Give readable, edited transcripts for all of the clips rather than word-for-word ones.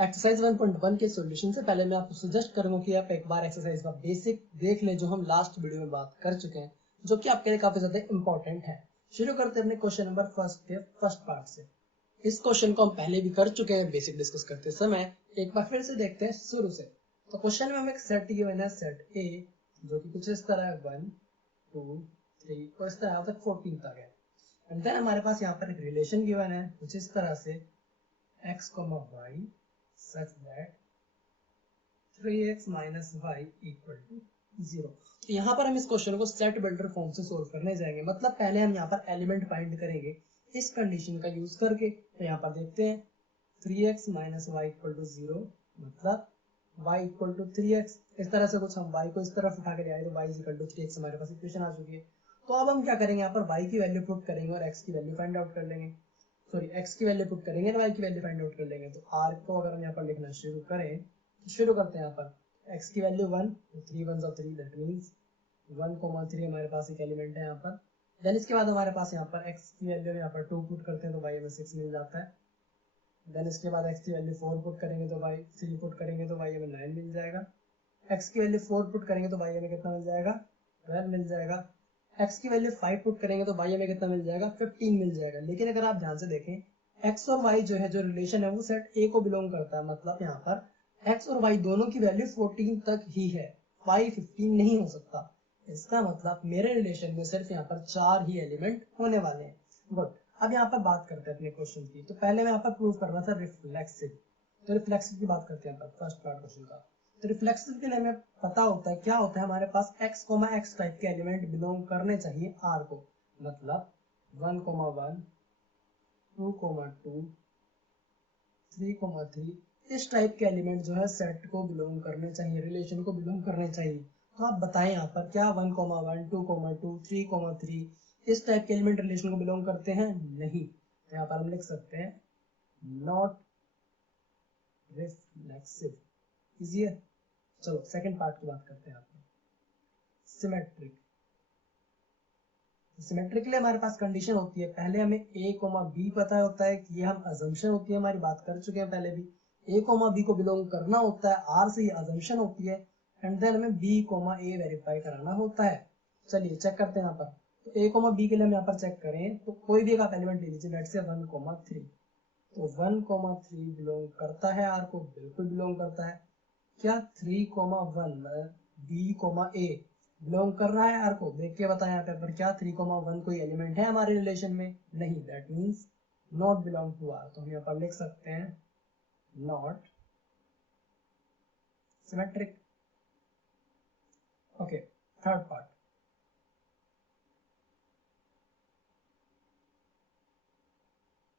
Exercise 1.1 के solution से पहले मैं आपको सजेस्ट करूंगा कि आप एक बार एक्सरसाइज का बेसिक देख लें, जो हम लास्ट वीडियो में बात कर चुके हैं, जो कि आपके लिए काफी ज्यादा इंपॉर्टेंट है। शुरू करते हैं अपने क्वेश्चन नंबर फर्स्ट पार्ट से। इस क्वेश्चन को हम पहले भी कर चुके हैं बेसिक डिस्कस करते समय, एक बार फिर से देखते हैं शुरू से। तो क्वेश्चन में हमें एक सेट गिवन है, सेट ए, जो कि कुछ इस तरह है 1 2 3 और इस तरह तक 14 तक है। एंड देन हमारे पास यहाँ पर एक रिलेशन गिवन है कुछ इस तरह से x, y such that 3x minus y equal to 0। तो यहाँ पर हम इस क्वेश्चन को सेट बिल्डर फॉर्म से सोल्व करने जाएंगे। मतलब पहले हम यहाँ पर एलिमेंट फाइंड करेंगे इस कंडीशन का यूज करके। तो यहाँ पर देखते हैं 3x minus y equal to 0, मतलब y equal to 3x। इस तरह से कुछ हम y को इस तरफ उठा के ले आए तो y is equal to 3x हमारे पास इक्वेशन आ चुकी है। तो अब हम क्या करेंगे, यहाँ पर y की वैल्यू पुट करेंगे और x की वैल्यू फाइंड आउट कर लेंगे। सॉरी, x की वैल्यू पुट करेंगे और y की वैल्यू फाइंड आउट कर लेंगे। तो r को अगर हम यहाँ पर लिखना शुरू करें तो शुरू करते हैं। यहाँ पर x की वैल्यू 1, 3 1 3, दैट मींस 1,3 हमारे पास एक एलिमेंट है यहाँ पर। देन इसके बाद हमारे पास यहाँ पर x की वैल्यू यहाँ पर 2 पुट करते हैं तो y हमें 6 मिल जाता है। देन इसके बाद x की वैल्यू 4 पुट करेंगे तो y 3 पुट करेंगे तो y हमें 9 मिल जाएगा। x की वैल्यू 4 पुट करेंगे तो y हमें कितना मिल जाएगा, 12 मिल जाएगा। x की वैल्यू 5 पुट करेंगे तो y हमें कितना मिल जाएगा, 15 मिल जाएगा। लेकिन अगर आप ध्यान से देखें, x और y जो है, जो रिलेशन है वो सेट a को बिलोंग करता है। मतलब यहाँ पर x और y दोनों की वैल्यू 14 तक ही है, y 15 नहीं हो सकता। इसका मतलब मेरे रिलेशन में सिर्फ यहाँ पर 4 ही एलिमेंट होने वाले हैं। गुड। अब यहाँ पर बात करते हैं अपने क्वेश्चन की। तो पहले मैं यहाँ पर प्रूव करना था रिफ्लेक्सिव। तो रिफ्लेक्सिव की बात करते हैं यहाँ पर फर्स्ट पार्ट क्वेश्चन का। तो रिफ्लेक्सिव के लिए हमें पता होता है क्या होता है, हमारे पास x, x टाइप के एलिमेंट बिलोंग करने चाहिए r को। मतलब 1, 1 2, 2 3, 3 इस टाइप के एलिमेंट जो है सेट को बिलोंग करने चाहिए, रिलेशन को बिलोंग करने चाहिए। तो आप बताएं यहाँ पर क्या 1, 1 2, 2 3, 3 इस टाइप के एलिमेंट रिलेशन को बिलोंग करते हैं? नहीं। तो यहाँ पर हम लिख सकते हैं नॉट रिफ्लेक्सिव। इजी है। चलो सेकंड पार्ट की बात करते हैं। आप सिमेट्रिक। सिमेट्रिक के लिए हमारे पास कंडीशन होती है, पहले हमें a, b पता होता है कि ये हम अजम्पशन होती है, हमारी बात कर चुके हैं पहले भी। a, b को बिलोंग करना होता है, r से ये अजम्पशन होती है। एंड देन हमें b, a वेरीफाई कराना होता है। चलिए चेक करते हैं यहाँ पर। तो a, b के लिए हम यहाँ पर चेक करें तो कोई भी एक आप एलिमेंट ले लीजिए, लेट्स से 1, 3। तो 1, 3 बिलोंग करता है r को, बिल्कुल बिलोंग करता है। क्या 3, 1 b, a बिलोंग कर रहा है r को? देख के बताएं यहाँ पे, क्या 3, 1 कोई एलिमेंट है हमारे रिलेशन में? नहीं, that means not belong to r। तो हम यहाँ पर लिख सकते हैं not symmetric. Okay, third part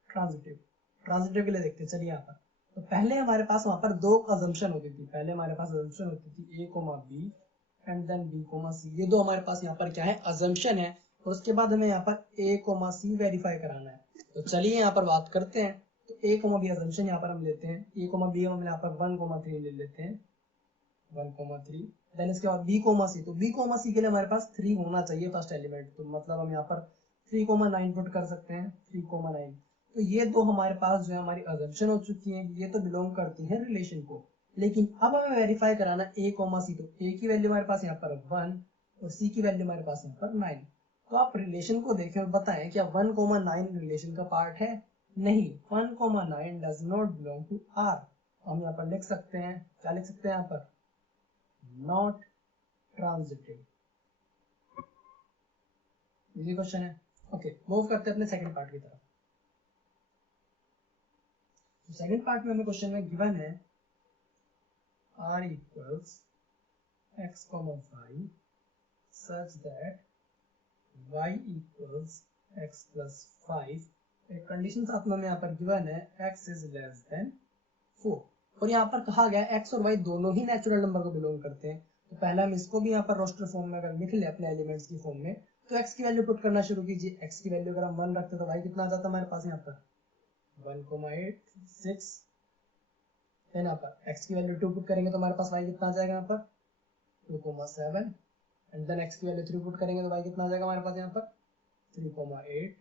transitive. Transitive के लिए देखते हैं। चलिए यहाँ पर तो पहले हमारे पास वहां पर दो अजम्पशन होती थी। पहले हमारे पास अजम्पशन होती थी a, b and then b, c। ये दो हमारे पास यहाँ पर क्या है, अजम्पशन है। और उसके बाद हमें यहाँ पर a, c वेरीफाई कराना है। तो चलिए यहाँ पर बात करते हैं। तो a, b अजम्पशन यहाँ पर हम लेते हैं। a, b हम यहाँ पर 1, 3 ले लेते हैं, 1, 3। देन इसके बाद b, c। तो b, c के लिए हमारे पास 3 होना चाहिए फर्स्ट एलिमेंट। तो मतलब हम यहाँ पर 3, 9 पुट कर सकते हैं, 3, 9। तो ये दो हमारे पास जो है हमारी अजम्पशन हो चुकी है, ये तो बिलोंग करती है रिलेशन को। लेकिन अब हमें वेरीफाई कराना a, c। तो a की वैल्यू हमारे पास यहाँ पर 1 और c की वैल्यू हमारे पास यहाँ पर 9। तो आप रिलेशन को देखें और बताएं क्या 1, 9 रिलेशन का पार्ट है? नहीं, 1, 9 does not belong to r। हम यहाँ पर लिख सकते हैं, क्या लिख सकते हैं यहाँ पर, नॉट ट्रांजिटिव। इजी क्वेश्चन है। ओके, मूव करते हैं अपने सेकंड पार्ट की तरफ। सेकंड पार्ट में हमें क्वेश्चन में गिवन है r equals x, y such that y equals x plus 5। एक कंडीशन साथ में यहाँ पर गिवन है x is less than 4। और यहाँ पर कहा गया x और y दोनों ही नेचुरल नंबर को बिलोंग करते हैं। तो पहले हम इसको भी यहाँ पर रोस्टर फॉर्म में अगर लिख ले अपने एलिमेंट्स की फॉर्म में, तो x की वैल्यू पुट करना शुरू कीजिए। x की वैल्यू अगर हम 1 रखते तो y कितना आ जाता हमारे पास यहाँ पर 1, 8, 6। यहाँ पर x की वैल्यू 2 पुट करेंगे तो हमारे पास y कितना आ जाएगा यहाँ पर 2, 7। एंड देन x की वैल्यू 3 पुट करेंगे तो y कितना आ जाएगा हमारे पास यहाँ पर 3, 8।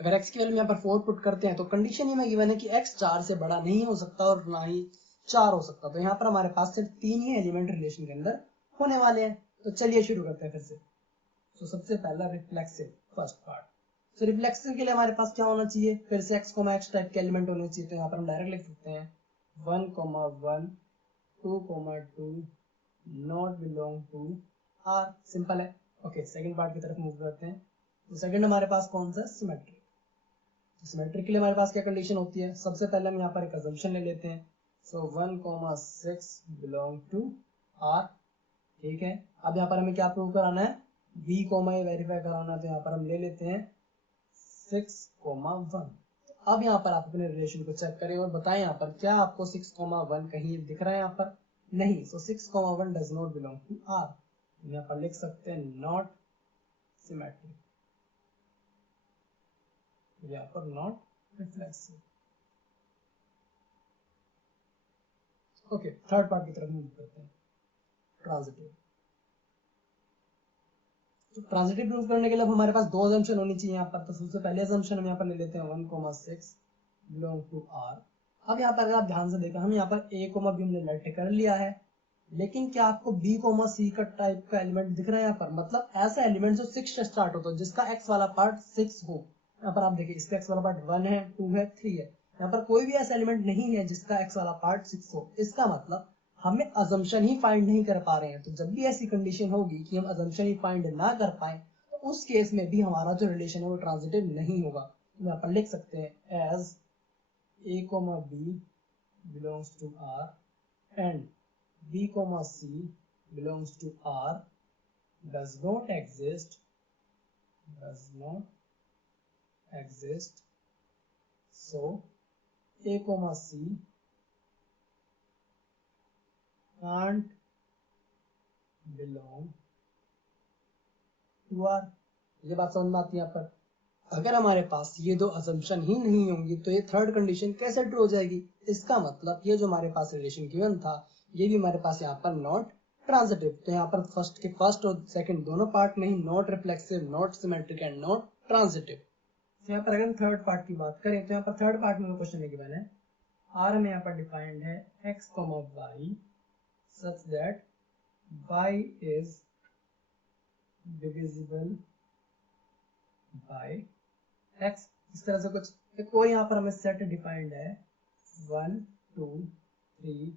अगर x की वैल्यू यहाँ पर 4 पुट करते हैं तो कंडीशन ही में गिवन है कि x 4 से बड़ा नहीं हो सकता और ना ही 4 हो सकता। तो यहाँ पर हमारे पास सिर्फ 3 ही एलिमेंट रिलेशन के अंदर होने वाले हैं। तो चलिए शुरू करते हैं फिर से। तो सबसे पहला रिफ्लेक्सिव फर्स्ट पार्ट। तो रिफ्लेक्सिव के लिए हमारे पास क्या होना चाहिए, फिर से x, x टाइप के एलिमेंट होने चाहिए। तो यहाँ पर हम डायरेक्ट लिख सकते हैं 1, 1, 2, 2 not belong to R। Simple है। ओके, सेकंड पार्ट की तरफ मूव करते हैं। तो सेकंड हमारे पास कौन सा, सिमेट्रिक। सिमेट्रिक के लिए हमारे पास क्या कंडीशन होती है, सबसे पहले हम यहाँ पर एक अजम्पशन ले लेते हैं। सो 1, 6 बिलोंग टू R। ठीक है, अब यहाँ पर हमें क्या प्रूव कराना है, b, ये वेरीफाई कराना है। तो यहाँ पर हम ले लेते हैं 6, 1। अब यहाँ पर आप अपने रिलेशन को चेक करें और बताएं यहाँ पर क्या आपको 6, 1 कहीं दिख रहा है, यहाँ पर नहीं। So 6, 1 does not belong to R। यहाँ पर लिख सकते हैं नॉट सिमेट्रिक, यहाँ पर not reflexive. Okay, third part की तरफ मूव करते हैं, ट्रांजिटिव। तो ट्रांजिटिव प्रूव करने के लिए हमारे पास दो अजम्पशन होनी चाहिए यहाँ पर। तो सबसे पहले अजम्पशन हम यहाँ पर ले लेते हैं 1, 6 बिलोंग टू R। अब यहाँ पर अगर आप ध्यान से देखा, हम यहाँ पर a, b हमने लेट कर लिया है, लेकिन क्या आपको b, c का टाइप का एलिमेंट दिख रहा है यहाँ पर, मतलब ऐसा एलिमेंट जो 6 से स्टार्ट होता है, जिसका x वाला पार्ट 6 हो। यहाँ पर आप देखिए, इसका x वाला पार्ट 1 है, 2 है, 3 है। यहाँ पर कोई भी ऐसा एलिमेंट नहीं है जिसका x वाला पार्ट 6 हो। इसका मतलब हमें अजम्पशन ही फाइंड नहीं कर पा रहे हैं। तो जब भी ऐसी कंडीशन होगी कि हम अजम्पशन ही फाइंड ना कर पाए, तो उस केस में भी हमारा जो रिलेशन है वो ट्रांजिटिव नहीं होगा। तो यहाँ पर लिख सकते हैं as a, b belongs to R and b, c belongs to R does not exist so a, c can't belong to R। ये बात समझ में आती है यहाँ पर। अगर हमारे पास ये दो अजम्पशन ही नहीं होंगी तो ये थर्ड कंडीशन कैसे ट्रू हो जाएगी। इसका मतलब ये जो हमारे पास रिलेशन गिवन था, ये भी हमारे पास यहाँ पर नॉट ट्रांजिटिव। तो यहाँ पर फर्स्ट के फर्स्ट और सेकंड दोनों पार्ट में ही not reflexive, not symmetric and not transitive. तो यहाँ पर अगर थर्ड पार्ट की बात करें, तो यहाँ पर थर्ड पार्ट में क्वेश्चन है गिवन है, R में यहाँ पर डिफाइंड है x, y such that y is divisible by x। इस तरह से कुछ एक और यहाँ पर हमें सेट डिफाइंड है 1, 2, 3,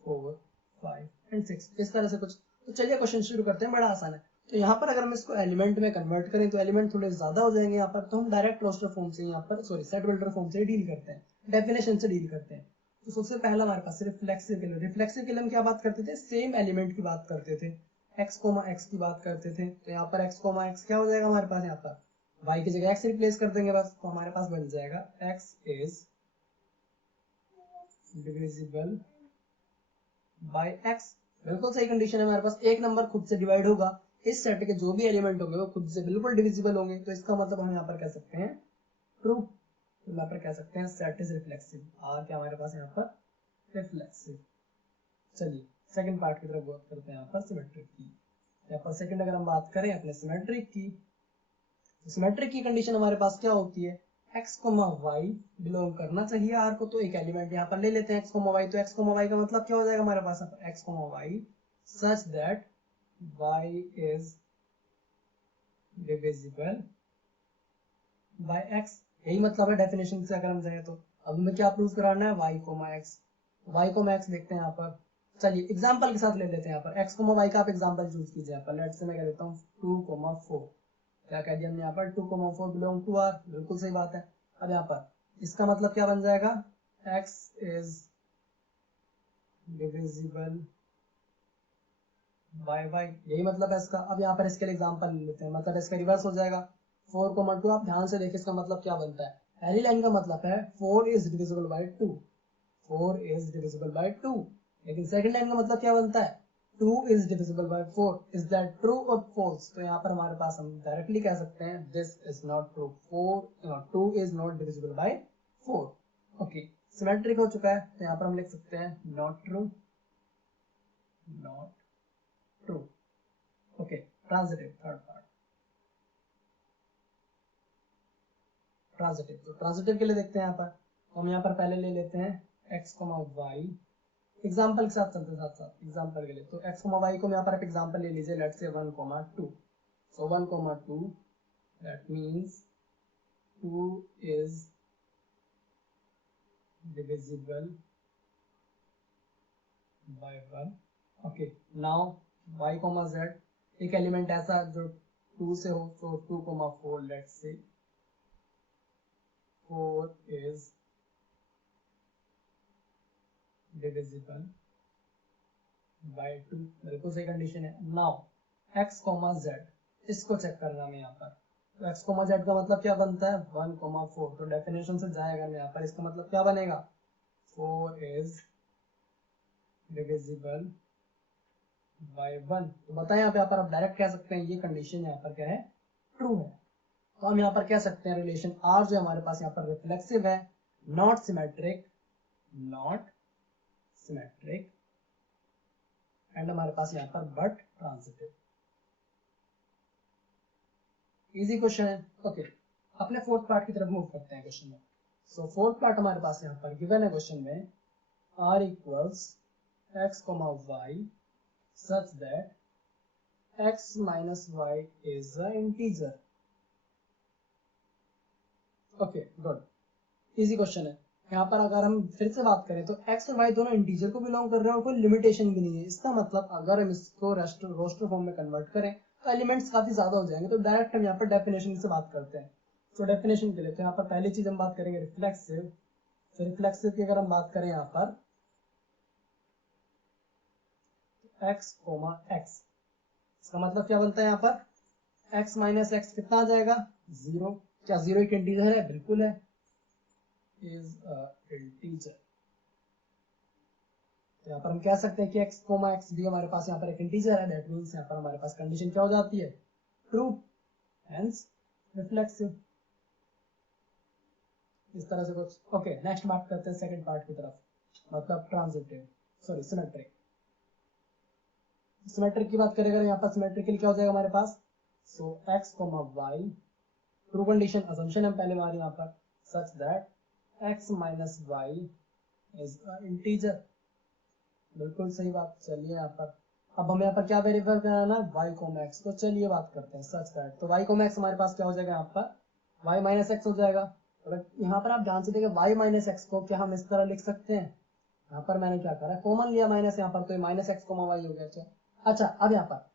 4, 5 एंड 6, इस तरह से कुछ। तो चलिए क्वेश्चन शुरू करते हैं, बड़ा आसान है। तो यहाँ पर अगर हम इसको एलिमेंट में कन्वर्ट करें तो एलिमेंट थोड़े ज्यादा हो जाएंगे यहाँ पर। तो हम डायरेक्ट क्लोजर फॉर्म से यहाँ पर सेट बिल्डर फॉर्म से डील करते हैं, डेफिनेशन से डील करते हैं। तो सबसे पहला हमारे पास रिफ्लेक्सिव के लिए, रिफ्लेक्सिव के लिए हम क्या बात करते थे, सेम एलिमेंट की बात करते थे, x, x की बात करते थे। तो यहाँ पर x, x क्या हो जाएगा हमारे पास, यहाँ पर y की जगह x रिप्लेस कर देंगे बस। तो हमारे पास बन जाएगा x is divisible by x। बिल्कुल सही कंडीशन है हमारे पास। एक नंबर खुद से डिवाइड होगा, इस सेट के जो भी एलिमेंट होंगे वो खुद से बिल्कुल डिविजिबल होंगे। तो इसका मतलब हम यहाँ पर कह सकते हैं ट्रू। तो यहाँ पर कह सकते हैं सेट इज रिफ्लेक्सिव। आर क्या हमारे पास यहाँ पर रिफ्लेक्सिव। चलिए सेकंड पार्ट की तरफ बात करते हैं, यहाँ पर सिमेट्रिक की। यहाँ पर सेकंड अगर हम बात करें अपने सिमेट्रिक की, सिमेट्रिक की कंडीशन हमारे पास क्या होती है, x, y बिलोंग करना चाहिए r को। तो एक एलिमेंट यहाँ पर ले लेते हैं x, y। तो x, y का मतलब क्या हो जाएगा हमारे पास, x, y such that y is divisible by x। यही मतलब है डेफिनेशन से अगर हम जाए तो। अब हमें क्या प्रूव कराना है, y, x। y, x देखते हैं यहाँ पर। चलिए एग्जांपल के साथ ले लेते हैं यहाँ पर x, y का आप एग्जांपल चूज कीजिए। यहाँ पर लेट्स से मैं कह देता हूँ 2, 4। क्या कह दिया हमने यहाँ पर, 2, 4 बिलोंग टू R। बिल्कुल सही बात है। अब यहाँ पर इसका मतलब क्या बन जाएगा, x is divisible by y। यही मतलब है इसका। अब यहाँ पर इसके लिए एग्जांपल लेते हैं, मतलब इसका रिवर्स हो जाएगा 4, 2। आप ध्यान से देखिए इसका मतलब क्या बनता है। पहली लाइन का मतलब है 4 is divisible by 2, 4 is divisible by 2। लेकिन सेकंड लाइन का मतलब क्या बनता है, 2 is divisible by 4। Is that true or false? तो यहाँ पर हमारे पास हम डायरेक्टली कह सकते हैं this is not true, 2 is not divisible by 4। Okay, symmetric हो चुका है। तो यहाँ पर हम लिख सकते हैं not true, not true। Okay, transitive third part, transitive. तो ट्रांजिटिव के लिए देखते हैं यहाँ पर हम यहाँ पर पहले ले लेते हैं x, y एग्जाम्पल के साथ चलते साथ साथ एग्जाम्पल के लिए, तो x, y को यहाँ पर आप एग्जाम्पल ले लीजिए, let's say 1, 2, so 1, 2 that means 2 is divisible by 1. okay, now y, z एक एलिमेंट ऐसा जो 2 से हो, so 2, 4 let's say 4 is divisible by 2, बिल्कुल सही कंडीशन है। नाउ x, z इसको चेक करना है यहाँ पर, तो x, z का मतलब क्या बनता है 1, 4, तो डेफिनेशन से जाएगा यहाँ पर, इसका मतलब क्या बनेगा 4 is divisible by 1। तो बताएं यहाँ पर आप डायरेक्ट कह सकते हैं ये कंडीशन यहाँ पर क्या है ट्रू है। तो हम यहाँ पर कह सकते हैं रिलेशन R जो हमारे पास यहाँ पर रिफ्लेक्सिव है, नॉट सिमेट्रिक एंड हमारे पास यहाँ पर बट ट्रांजिटिव। इजी क्वेश्चन है। ओके, अपने फोर्थ पार्ट की तरफ मूव करते हैं क्वेश्चन में। सो फोर्थ पार्ट हमारे पास यहाँ पर गिवन है क्वेश्चन में, r equals x, y such that x minus y is an integer। Okay good, easy question है। यहाँ पर अगर हम फिर से बात करें तो x और y दोनों इंटीजर को बिलोंग कर रहे हैं और कोई लिमिटेशन भी नहीं है। इसका मतलब अगर हम इसको रोस्टर फॉर्म में कन्वर्ट करें तो एलिमेंट्स काफी ज्यादा हो जाएंगे। तो डायरेक्ट हम यहाँ पर डेफिनेशन से बात करते हैं। तो डेफिनेशन के लिए तो यहाँ पर पहली चीज हम बात करेंगे रिफ्लेक्सिव। तो रिफ्लेक्सिव की अगर हम बात करें यहाँ पर x, इसका मतलब क्या बनता है यहाँ पर x माइनस एक्स कितना आ जाएगा 0। क्या 0 एक इंटीजर है? बिल्कुल है, इज इंटीजर। यहाँ पर हम कह सकते हैं कि x, x भी हमारे पास यहाँ पर एक इंटीजर है। दैट मींस यहाँ पर हमारे पास कंडीशन क्या हो जाती है ट्रू, हेंस रिफ्लेक्सिव। इस तरह से कुछ। ओके, नेक्स्ट बात करते हैं सेकंड पार्ट की तरफ, मतलब ट्रांजिटिव, सॉरी सिमेट्रिक। सिमेट्रिक की बात करेंगे यहाँ पर सिमेट्रिकली क्या हो जाएगा हमारे पास, so x, y true condition assumption है पहले हमारे यहाँ पर, such that x minus Y is integer. बिल्कुल सही बात। चलिए यहाँ पर अब हमें यहाँ पर क्या वेरीफाई कराना है y, x। तो चलिए बात करते हैं सच दैट। तो y, x हमारे पास क्या हो जाएगा यहाँ पर y माइनस एक्स हो जाएगा। और यहाँ पर आप ध्यान से देखिए y माइनस एक्स को क्या हम इस तरह लिख सकते हैं, यहाँ पर मैंने क्या करा कॉमन लिया माइनस यहाँ पर, तो माइनस एक्स वाई हो गया। अच्छा, अब यहाँ पर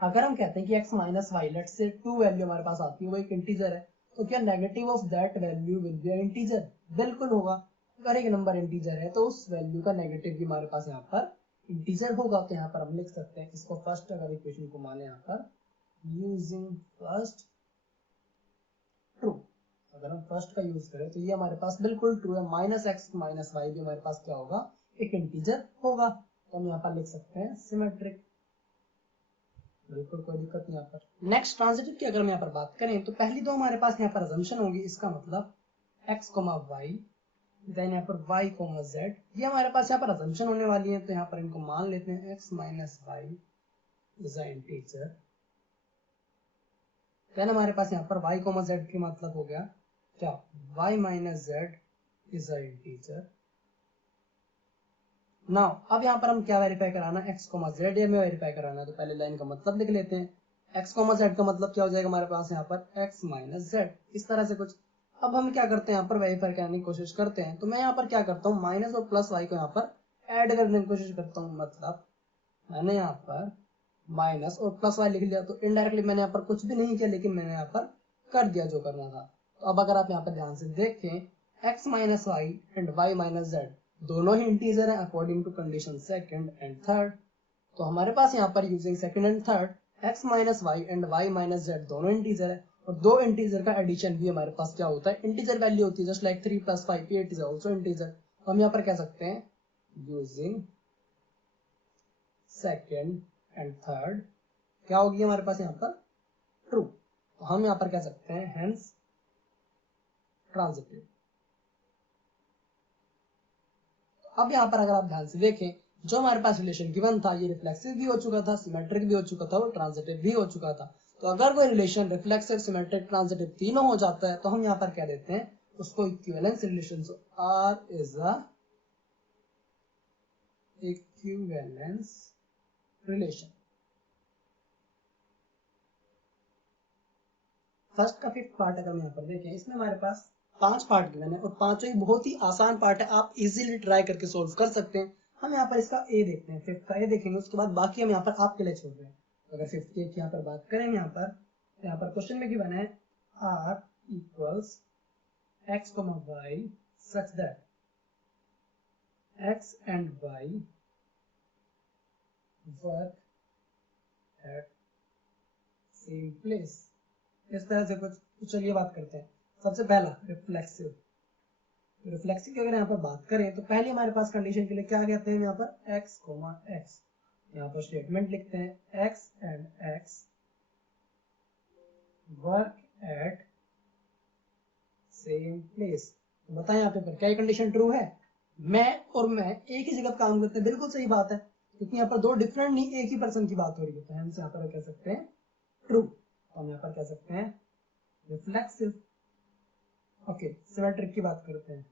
अगर हम कहते हैं कि x माइनस वाई लेट से 2 वैल्यू हमारे पास आती है, वो एक इंटीजर है, तो क्या negative of that value will be integer? बिल्कुल होगा। अगर एक नंबर इंटीजर है तो उस वैल्यू का नेगेटिव भी हमारे पास यहाँ पर इंटीजर होगा। तो यहाँ पर हम लिख सकते हैं इसको फर्स्ट, अगर इक्वेशन को माने यहाँ पर यूजिंग फर्स्ट ट्रू, अगर हम फर्स्ट का यूज करें तो ये हमारे पास बिल्कुल ट्रू है। माइनस एक्स माइनस वाई भी हमारे पास क्या होगा एक इंटीजर होगा। तो हम यहाँ पर लिख सकते हैं सिमेट्रिक, बिल्कुल कोई दिक्कत नहीं यहाँ पर। नेक्स्ट ट्रांजिटिव की अगर हम यहाँ पर बात करें तो पहली तो हमारे पास यहाँ पर अजम्पशन होगी, इसका मतलब x, y, देन यहाँ पर y, z, ये हमारे पास यहाँ पर अजम्पशन होने वाली है। तो यहाँ पर इनको मान लेते हैं x minus Y is a integer. Then हमारे पास यहाँ पर y, z की मतलब हो गया क्या y minus z is a integer. Now अब यहाँ पर हम क्या वेरीफाई कराना है x, z में वेरीफाई कराना है। तो पहले लाइन का मतलब लिख लेते हैं। x, z का मतलब क्या हो जाएगा हमारे पास यहाँ पर x माइनस z, इस तरह से कुछ। अब हम क्या करते हैं यहाँ पर वेरीफाई करने की कोशिश करते हैं। तो मैं यहाँ पर क्या करता हूँ माइनस और प्लस y को यहाँ पर ऐड करने की कोशिश करता हूँ। मतलब मैंने यहाँ पर माइनस और प्लस y लिख लिया, तो इनडायरेक्टली मैंने यहाँ पर कुछ भी नहीं किया, लेकिन मैंने यहाँ पर कर दिया जो करना था। तो अब अगर आप यहाँ पर ध्यान से देखें x minus Y and y minus z दोनों ही इंटीजर हैं according to condition second and third. तो हमारे पास यहाँ पर using second and third x minus Y and y minus z दोनों इंटीजर है, और दो इंटीजर का एडिशन भी हमारे पास क्या होता है इंटीजर वैल्यू होती है, just like 3 + 5 8 is also integer. हम यहाँ पर कह सकते हैं यूजिंग सेकंड एंड थर्ड क्या होगी हमारे पास यहाँ पर ट्रू। तो हम यहाँ पर कह सकते हैं हेंस ट्रांजिटिव। अब यहाँ पर अगर आप ध्यान से देखें जो हमारे पास रिलेशन गिवन था ये रिफ्लेक्सिव भी हो चुका था, सिमेट्रिक भी हो चुका था और ट्रांजिटिव भी हो चुका था। तो अगर कोई रिलेशन रिफ्लेक्सिव, सिमेट्रिक, ट्रांजिटिव तीनों हो जाता है तो हम यहाँ पर क्या देते हैं, उसको equivalence relation. R is a equivalence relation. First का फिफ्थ पार्ट अगर हम यहाँ पर देखें, इसमें हमारे पास 5 पार्ट गिवन है और पांचों ही बहुत ही आसान पार्ट है, आप इजीली ट्राई करके सोल्व कर सकते हैं। हम यहाँ पर इसका ए देखते हैं, फिफ्थ का ए देखेंगे, उसके बाद बाकी हम यहाँ पर आपके लिए छोड़ रहे हैं। अगर फिफ्थ की यहाँ पर बात करें, यहाँ पर क्वेश्चन में गिवन है R equals x, y such that x and y work at same place। इस तरह से कुछ। तो चलिए बात करते हैं। सबसे पहला रिफ्लेक्सिव। रिफ्लेक्सिव की अगर यहाँ पर बात करें तो पहले हमारे पास कंडीशन के लिए क्या कहते हैं, यहाँ पर x, x, यहाँ पर स्टेटमेंट लिखते हैं x and x work at same place. तो बताएं यहाँ पे पर क्या ये कंडीशन ट्रू है? मैं और मैं एक ही जगह काम करते हैं, बिल्कुल सही बात है, क्योंकि यहाँ पर दो डिफरेंट नहीं एक ही पर्सन की बात हो रही है, तो हम यहाँ पर कह सकते हैं ट्रू। तो हम यहाँ पर कह सकते हैं रिफ्लेक्सिव। ओके, सिमेट्रिक की बात करते हैं।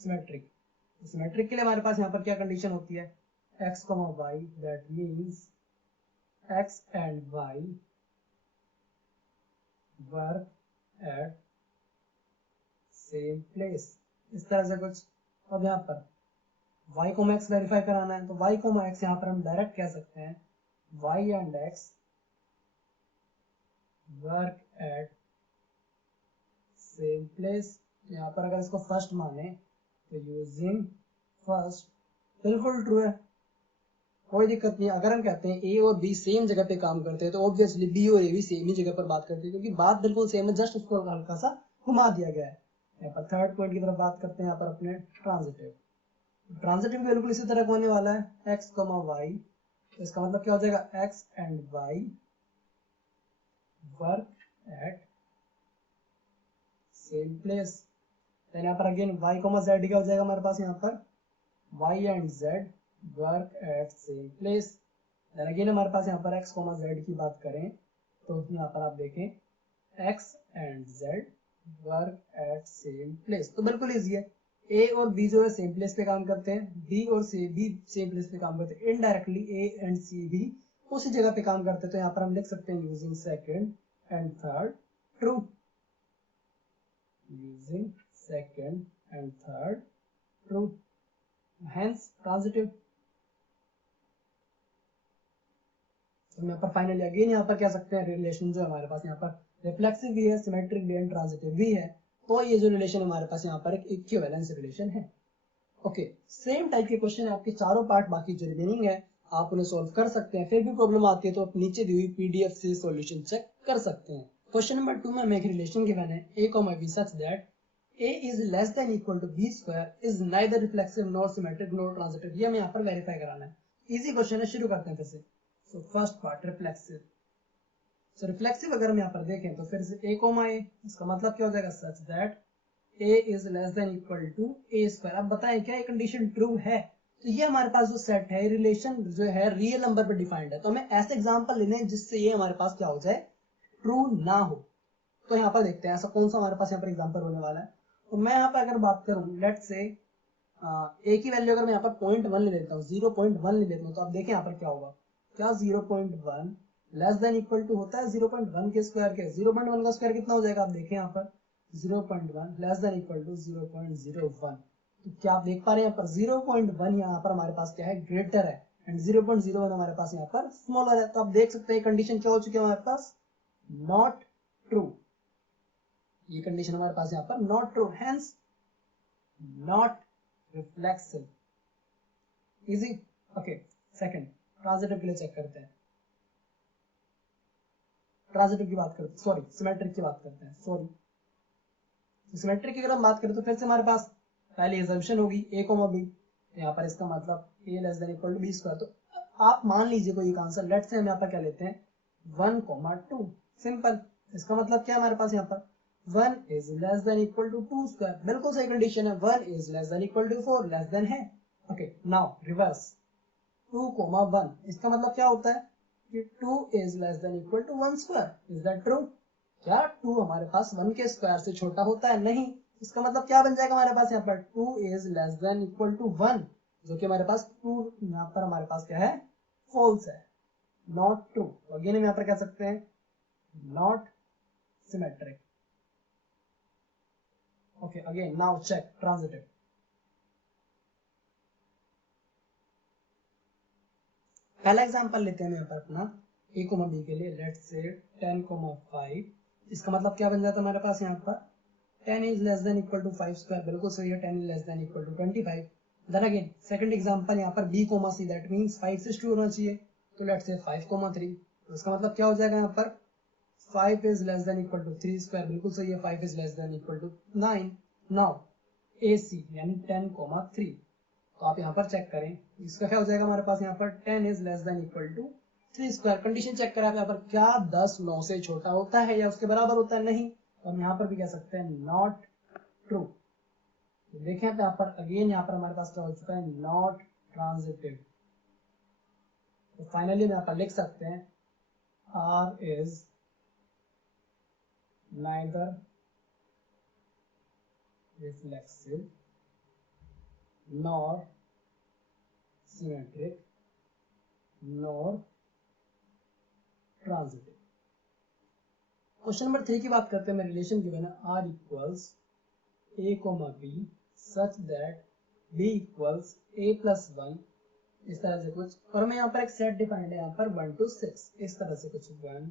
सिमेट्रिक के लिए हमारे पास यहाँ पर क्या कंडीशन होती है, x, y, that means x and y work at same place. इस तरह से कुछ। अब यहाँ पर y को x वेरीफाई कराना है, तो y को x यहाँ पर हम डायरेक्ट कह सकते हैं y and x work at same place. यहाँ पर अगर इसको फर्स्ट माने तो यूजिंग फर्स्ट, बिल्कुल ट्रू है, कोई दिक्कत नहीं। अगर हम कहते हैं ए और बी सेम जगह पे काम करते हैं तो ऑब्वियसली बी और ए भी सेम ही जगह पर बात करते हैं, क्योंकि बात बिल्कुल सेम है, जस्ट उसको हल्का सा घुमा दिया गया है। यहाँ पर थर्ड पॉइंट की तरफ बात करते हैं, यहाँ पर अपने ट्रांजिटिव बिल्कुल इसी तरह होने वाला है x, y। तो इसका मतलब क्या हो जाएगा, x and y work at same place. यहाँ पर अगेन y, z क्या हो जाएगा हमारे पास, यहाँ पर y and z work at same place. Then again हमारे पास यहाँ पर x, z की बात करें तो यहाँ पर आप देखें x and z work at same place. तो बिल्कुल इजी है, a और b जो है सेम प्लेस पे काम करते हैं, b और c भी सेम प्लेस पे काम करते हैं, इनडायरेक्टली a and c भी उसी जगह पे काम करते हैं। तो यहाँ पर हम लिख सकते हैं using second and third true, using second and third true, hence transitive. तो यहाँ पर फाइनली अगेन यहाँ पर कह सकते हैं रिलेशन जो हमारे पास यहाँ पर रिफ्लेक्सिव भी है, सिमेट्रिक भी है, ट्रांजिटिव भी है, तो ये जो रिलेशन हमारे पास यहाँ पर एक इक्विवेलेंस रिलेशन है। ओके, सेम टाइप के क्वेश्चन है आपके चारों पार्ट, बाकी जो रिमेनिंग है आप उन्हें सॉल्व कर सकते हैं। फिर भी प्रॉब्लम आती है तो आप नीचे दी हुई पीडीएफ से सॉल्यूशन चेक कर सकते हैं। क्वेश्चन नंबर 2 में हमें एक रिलेशन गिवन है a, b such that a is less than equal to b square is neither reflexive nor symmetric nor transitive। ये हमें यहाँ पर वेरीफाई कराना है। इजी क्वेश्चन है, शुरू करते हैं फिर से। So first part reflexive. So reflexive अगर हम यहाँ पर देखें तो फिर से a, a, इसका मतलब क्या हो जाएगा, सच that a is less than equal to a square। अब बताएं क्या ये कंडीशन ट्रू है? तो ये हमारे पास जो सेट है, रिलेशन जो है रियल नंबर पर डिफाइंड है, तो हमें ऐसे एग्जांपल लेने हैं जिससे ये हमारे पास क्या हो जाए, ट्रू ना हो। तो यहाँ पर देखते हैं ऐसा कौन सा हमारे पास यहाँ पर एग्जांपल होने वाला है। तो मैं यहाँ पर अगर बात करूं, लेट्स से a की वैल्यू अगर मैं यहाँ पर 0.1 ले लेता हूँ, 0.1 ले लेता हूँ, तो आप देखें यहाँ पर क्या होगा, क्या 0.1 लेस देन इक्वल टू होता है 0.1 के स्क्वायर के। 0.1 का स्क्वायर कितना हो जाएगा, आप देखें यहाँ पर 0.1 लेस देन इक्वल टू 0.01। तो क्या आप देख पा रहे हैं यहाँ पर 0.1 यहाँ पर हमारे पास क्या है, ग्रेटर है, एंड 0.01 हमारे पास यहाँ पर स्मॉलर है। तो आप देख सकते हैं कंडीशन क्या हो चुकी है हमारे पास, नॉट ट्रू। ये कंडीशन हमारे पास यहाँ पर not true, hence not reflexive. Easy. Okay, second transitive के लिए चेक करते हैं। ट्रांजिटिव की बात करते हैं, सॉरी सिमेट्रिक की बात करते हैं, सॉरी सिमेट्रिक की अगर हम बात करें तो फिर से हमारे पास पहली assumption होगी a, b। यहाँ पर इसका मतलब a less than equal to b square. तो आप मान लीजिए कोई एक आंसर, लेट्स से हम यहाँ पर क्या लेते हैं 1, 2। सिंपल। इसका मतलब क्या है हमारे पास यहाँ पर 1 is less than equal to 2 square, बिल्कुल सही कंडीशन है। 1 is less than equal to 4, less than है। Okay, now reverse 2, 1। इसका मतलब क्या होता है कि 2 is less than equal to 1 square. Is that true? क्या 2 हमारे पास 1 के स्क्वायर से छोटा होता है? नहीं। इसका मतलब क्या बन जाएगा हमारे पास यहाँ पर 2 is less than equal to 1। जो कि हमारे पास ट्रू, यहाँ पर हमारे पास क्या है, फॉल्स है, नॉट ट्रू। अगेन हम यहाँ पर कह सकते हैं not symmetric. Okay, again now check transitive. पहला एग्जांपल लेते हैं यहाँ पर अपना a कोमा b के लिए, लेट्स से 10,5। इसका मतलब क्या बन जाता है हमारे पास यहाँ पर 10 is less than equal to 5 square, बिल्कुल सही है, 10 is less than equal to 25। Then again second example यहाँ पर b comma c, that means 5 से शुरू होना चाहिए, तो लेट्स से 5,3। तो इसका मतलब क्या हो जाएगा यहाँ पर 5 is less than equal to 3 square, बिल्कुल सही है, 5 is less than equal to 9। Now ac यानी 10,3, तो आप यहाँ पर चेक करें, इसका क्या हो जाएगा हमारे पास यहाँ पर 10 is less than equal to 3 square. Condition check करें आप यहाँ पर, क्या 10 9 से छोटा होता है या उसके बराबर होता है, नहीं। तो हम यहाँ पर भी कह सकते हैं नॉट ट्रू। देखें यहाँ पर अगेन यहाँ पर हमारे पास क्या हो चुका है, नॉट ट्रांजिटिव। तो फाइनली हम यहाँ पर लिख सकते हैं R is neither reflexive nor symmetric nor transitive. Question number 3 की बात करते हैं, मैं रिलेशन गिवन है R equals a comma b such that b equals a plus 1, इस तरह से कुछ, और हमें यहाँ पर एक सेट डिफाइंड है यहाँ पर 1 to 6, इस तरह से कुछ 1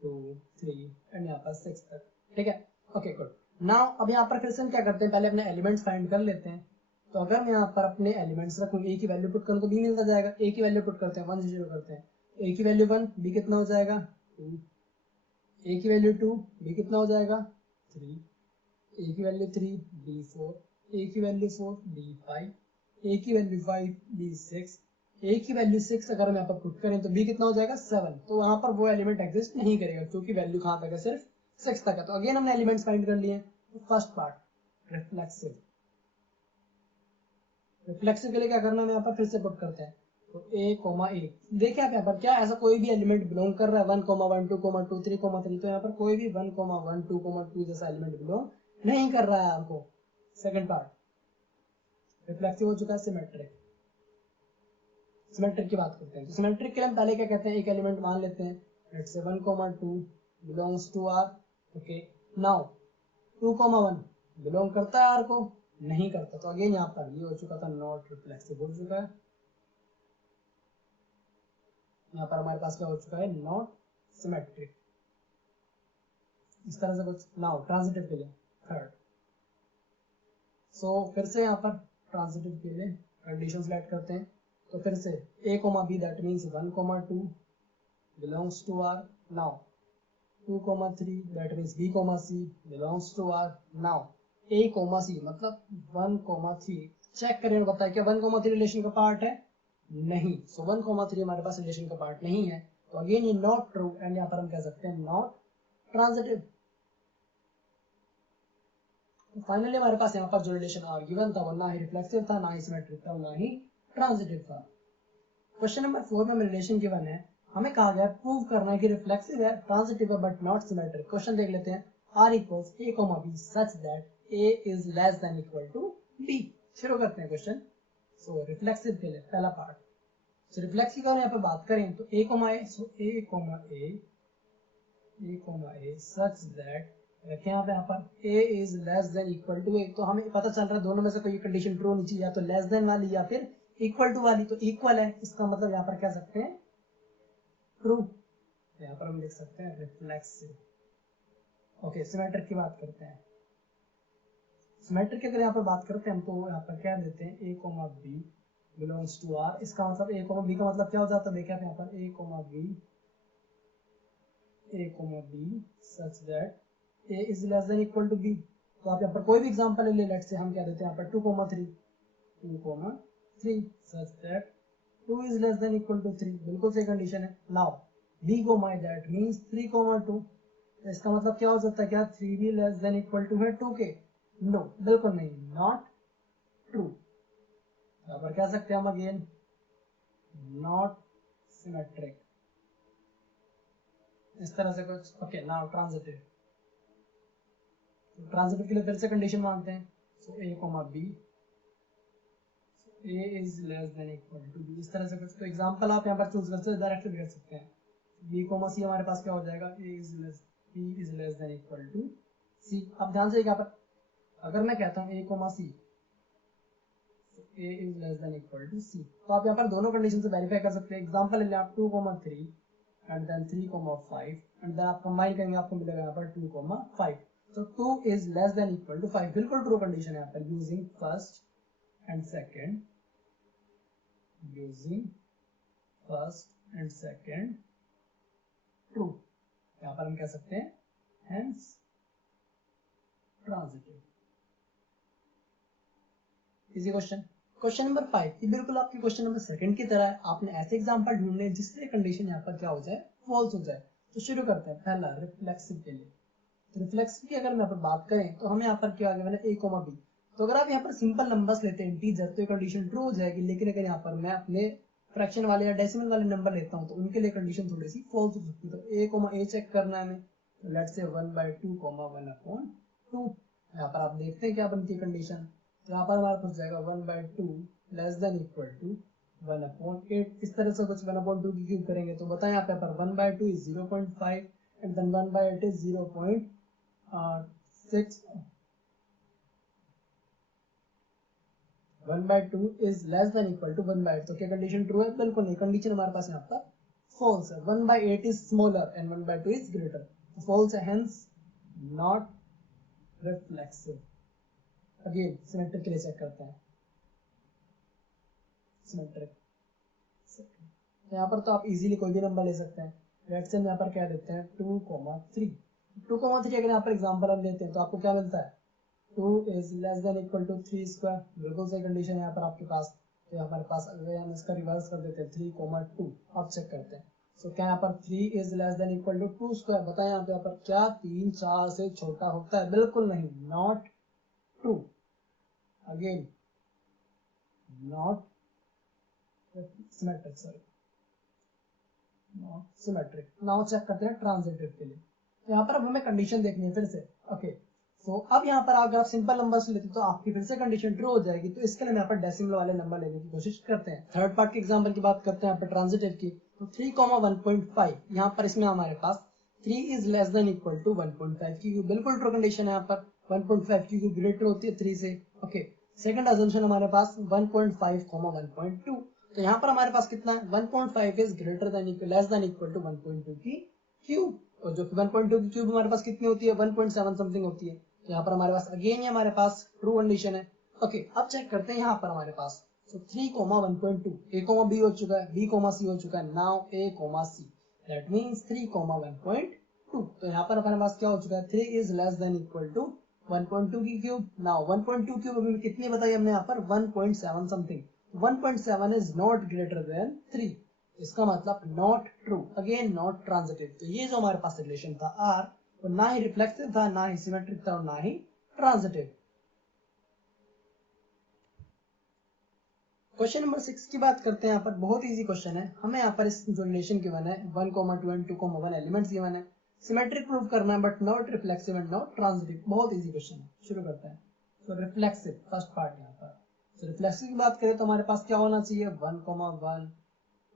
2 3 एंड यहाँ पर 6 तक, ठीक है। Okay good. नाउ अब यहाँ पर फिर से हम क्या करते हैं, पहले अपने एलिमेंट्स फाइंड कर लेते हैं। तो अगर मैं यहाँ पर अपने एलिमेंट्स रखूँ, a की वैल्यू पुट करूँ तो b मिलता जाएगा, a की वैल्यू पुट करते हैं 1 से शुरू करते हैं, a की वैल्यू 1, b कितना हो जाएगा 2, a की वैल्यू 2, b कितना हो जाएगा 3, a की वैल्यू 3, b 4, a की वैल्यू 4, b 5, a की वैल्यू 5, b 6, a की वैल्यू 6 अगर हम यहाँ पर पुट करें तो b कितना हो जाएगा 7। तो वहां पर वो एलिमेंट एग्जिस्ट नहीं करेगा क्योंकि वैल्यू कहाँ तक है, सिर्फ 6 तक है। तो अगेन हमने एलिमेंट्स फाइंड कर लिए। तो फर्स्ट पार्ट रिफ्लेक्सिव, रिफ्लेक्सिव के लिए क्या करना है, यहाँ पर फिर से पुट करते हैं। तो a कोमा a, देखिए आप यहाँ पर क्या ऐसा कोई भी एलिमेंट बिलोंग कर रहा है 1,1 2,2 3,3, तो यहाँ पर कोई भी 1,1 2,2 जैसा एलिमेंट बिलोंग नहीं कर रहा है आपको। सेकंड पार्ट रिफ्लेक्सिव हो चुका है। सिमेट्रिक, सिमेट्रिक की बात करते हैं। तो सिमेट्रिक के लिए हम पहले क्या कहते हैं, एक एलिमेंट मान लेते हैं, let's say 1,2 belongs to R. Okay, now 2,1 belong करता है आर को, नहीं करता, तो अगेन यहाँ पर ये हो चुका था नॉट रिफ्लेक्सिव हो चुका है। यहाँ पर हमारे पास क्या हो चुका है, नॉट सिमेट्रिक, इस तरह से कुछ। नाउ ट्रांजिटिव के लिए थर्ड, सो फिर से यहाँ पर ट्रांजिटिव के लिए कंडीशन सेलेक्ट करते हैं। तो फिर से a comma b that means 1,2 belongs to R. Now 2,3 that means b comma c belongs to R. Now a comma c मतलब 1,3, चेक करें बताए क्या 1,3 रिलेशन का पार्ट है, नहीं। सो 1,3 हमारे पास रिलेशन का पार्ट नहीं है, तो अगेन ये नॉट ट्रू एंड यहाँ पर हम कह सकते हैं नॉट ट्रांजिटिव। तो फाइनली हमारे पास यहाँ पर जो रिलेशन आर गिवन था वो ना ही रिफ्लेक्सिव था, ना ही सिमेट्रिक था, ना ही ट्रांजिटिव था। क्वेश्चन नंबर 4 में रिलेशन गिवन है, हमें कहा गया प्रूव करना है कि रिफ्लेक्सिव है, ट्रांजिटिव है बट नॉट सिमेट्रिक। क्वेश्चन देख लेते हैं, R equals a comma b such that a is less than equal to b। शुरू करते हैं क्वेश्चन। सो रिफ्लेक्सिव के लिए पहला पार्ट, सो रिफ्लेक्सिव का यहाँ पे बात करें तो a comma a, so a comma a such that, रखें आप यहाँ पर a is less than equal to a। तो हमें पता चल रहा है दोनों में से कोई कंडीशन ट्रू होनी चाहिए, या तो लेस देन वाली या फिर इक्वल टू वाली। तो इक्वल है, इसका मतलब यहाँ पर कह सकते हैं ट्रू। यहाँ पर हम लिख सकते हैं रिफ्लेक्सिव। ओके, सिमेट्रिक की बात करते हैं। सिमेट्रिक की अगर यहाँ पर बात करते हैं हम, तो यहाँ पर क्या देते हैं a comma b belongs to r। इसका मतलब a कोमा b का मतलब क्या हो जाता है, देखिए आप यहाँ पर a comma b such that a is less than equal to b। तो आप यहाँ पर कोई भी एग्जांपल ले लें, लेट्स से हम क्या देते हैं यहाँ पर 2,3 such that 2 is less than equal to 3, बिल्कुल सही कंडीशन है। Now b comma that means 3,2, इसका मतलब क्या हो सकता है, क्या 3 भी लेस देन इक्वल टू है 2 के, नो बिल्कुल नहीं, नॉट ट्रू। यहाँ पर कह सकते हैं हम अगेन नॉट सिमेट्रिक, इस तरह से कुछ। ओके, नाउ ट्रांजिटिव, ट्रांजिटिव के लिए फिर से कंडीशन मानते हैं। So a comma b, a is less than equal to b, इस तरह से कुछ। तो एग्जांपल आप यहाँ पर चूज कर सकते हैं, डायरेक्टली कर सकते हैं। b कोमा c हमारे पास क्या हो जाएगा, b is less than equal to c। अब ध्यान से यहाँ पर अगर मैं कहता हूँ a comma c, a is less than equal to c, तो आप यहाँ पर दोनों कंडीशन से वेरीफाई कर सकते हैं। एग्जांपल ले आप 2,3 एंड देन 3,5 एंड देन आप कंबाइन करेंगे, आपको मिलेगा यहाँ पर 2,5। तो 2 is less than equal to 5, बिल्कुल ट्रू कंडीशन है यहाँ पर। Using first and second, using first and second true, यहाँ पर हम कह सकते हैं hence transitive. Easy question. Question number 5, ये बिल्कुल आपके क्वेश्चन नंबर 2 की तरह है। आपने ऐसे एग्जांपल ढूंढने जिससे कंडीशन यहाँ पर क्या हो जाए, फॉल्स हो जाए। तो शुरू करते हैं। पहला रिफ्लेक्सिव के लिए, तो रिफ्लेक्सिव की अगर मैं यहाँ पर बात करें तो हमें यहाँ पर क्या आ गया, मैंने a, b। तो अगर आप यहाँ पर सिंपल नंबर्स लेते हैं इंटीजर, तो ये कंडीशन ट्रू हो जाएगी। लेकिन अगर यहाँ पर मैं अपने फ्रैक्शन वाले या डेसिमल वाले नंबर लेता हूँ तो उनके लिए कंडीशन थोड़ी सी फॉल्स हो सकती है। तो a, चेक करना है हमें, तो लेट्स से 1/2, 1/2। यहाँ पर आप देखते हैं क्या बनती है कंडीशन। तो यहाँ पर हमारे पास जाएगा 1/2 लेस देन इक्वल टू 1/8। इस तरह से कुछ 1/2 की क्यूब करेंगे तो बताएं यहाँ पर 1/2 is 0.5 and then 1/8 is 0.6। 1/2 is less than equal to 1/8। तो क्या कंडीशन ट्रू है? बिल्कुल नहीं, कंडीशन हमारे पास यहाँ पर फॉल्स है। 1/8 is smaller and 1/2 is greater, false है, hence not reflexive. Again symmetric के लिए चेक करते हैं। सिमेट्रिक यहाँ पर तो आप इजीली कोई भी नंबर ले सकते हैं। लेट्स से यहाँ पर क्या देते हैं 2,3। 2,3 अगर यहाँ पर एग्जांपल हम लेते हैं तो आपको क्या मिलता है, 2 is less than equal to 3 square. बिल्कुल सही कंडीशन है यहाँ पर आपके पास। तो हमारे पास अगर हम इसका रिवर्स कर देते हैं 3,2, अब चेक करते हैं। तो क्या यहाँ पर 3 is less than equal to 2 square. बताएं यहाँ पर क्या 3 4 से छोटा होता है? बिल्कुल नहीं, not true. Again not symmetric, sorry not symmetric. Now check करते हैं ट्रांजिटिव के लिए। यहाँ पर अब हमें कंडीशन देखनी है फिर से। ओके तो अब यहाँ पर अगर आप सिंपल नंबर्स लेते तो आपकी फिर से कंडीशन ट्रू हो जाएगी। तो इसके लिए यहाँ पर डेसिमल वाले नंबर लेने की कोशिश करते हैं। थर्ड पार्ट के एग्जांपल की बात करते हैं यहाँ पर ट्रांजिटिव की। तो 3,1.5 यहाँ पर इसमें हमारे पास 3 is less than equal to 1.5 की बिल्कुल ट्रू कंडीशन है। यहाँ पर 1.5 की ग्रेटर होती है 3 से। ओके सेकंड अजम्पशन हमारे पास 1.5, 1.2। तो यहाँ पर हमारे पास कितना है, 1.5 is greater than less than equal to 1.2 की क्यूब। और जो 1.2 की क्यूब हमारे पास कितनी होती है, 1.7 समथिंग होती है। तो यहाँ पर हमारे पास अगेन हमारे पास ट्रू कंडीशन है। ओके अब चेक करते हैं यहाँ पर हमारे पास। तो 3,1.2 a, b हो चुका है, b, c हो चुका है। Now a, c that means 3,1.2। तो यहाँ पर हमारे पास क्या हो चुका है, 3 is less than equal to 1.2 की क्यूब। नाउ 1.2 क्यूब अभी कितनी बताई हमने यहाँ पर, 1.7 something. 1.7 is not greater than 3, इसका मतलब not true. Again not transitive. तो ये जो हमारे पास रिलेशन था आर, वो ना ही रिफ्लेक्सिव था, ना ही सिमेट्रिक था और ना ही ट्रांजिटिव। क्वेश्चन नंबर 6 की बात करते हैं। यहाँ पर बहुत इजी क्वेश्चन है। हमें यहाँ पर इस जो रिलेशन गिवन है 1,2 एंड 2,1 एलिमेंट्स गिवन है। सिमेट्रिक प्रूव करना है but not reflexive and not transitive. बहुत इजी क्वेश्चन है, शुरू करते हैं। तो रिफ्लेक्सिव फर्स्ट पार्ट यहाँ पर। तो रिफ्लेक्सिव की बात करें तो हमारे पास क्या होना चाहिए, 1,1,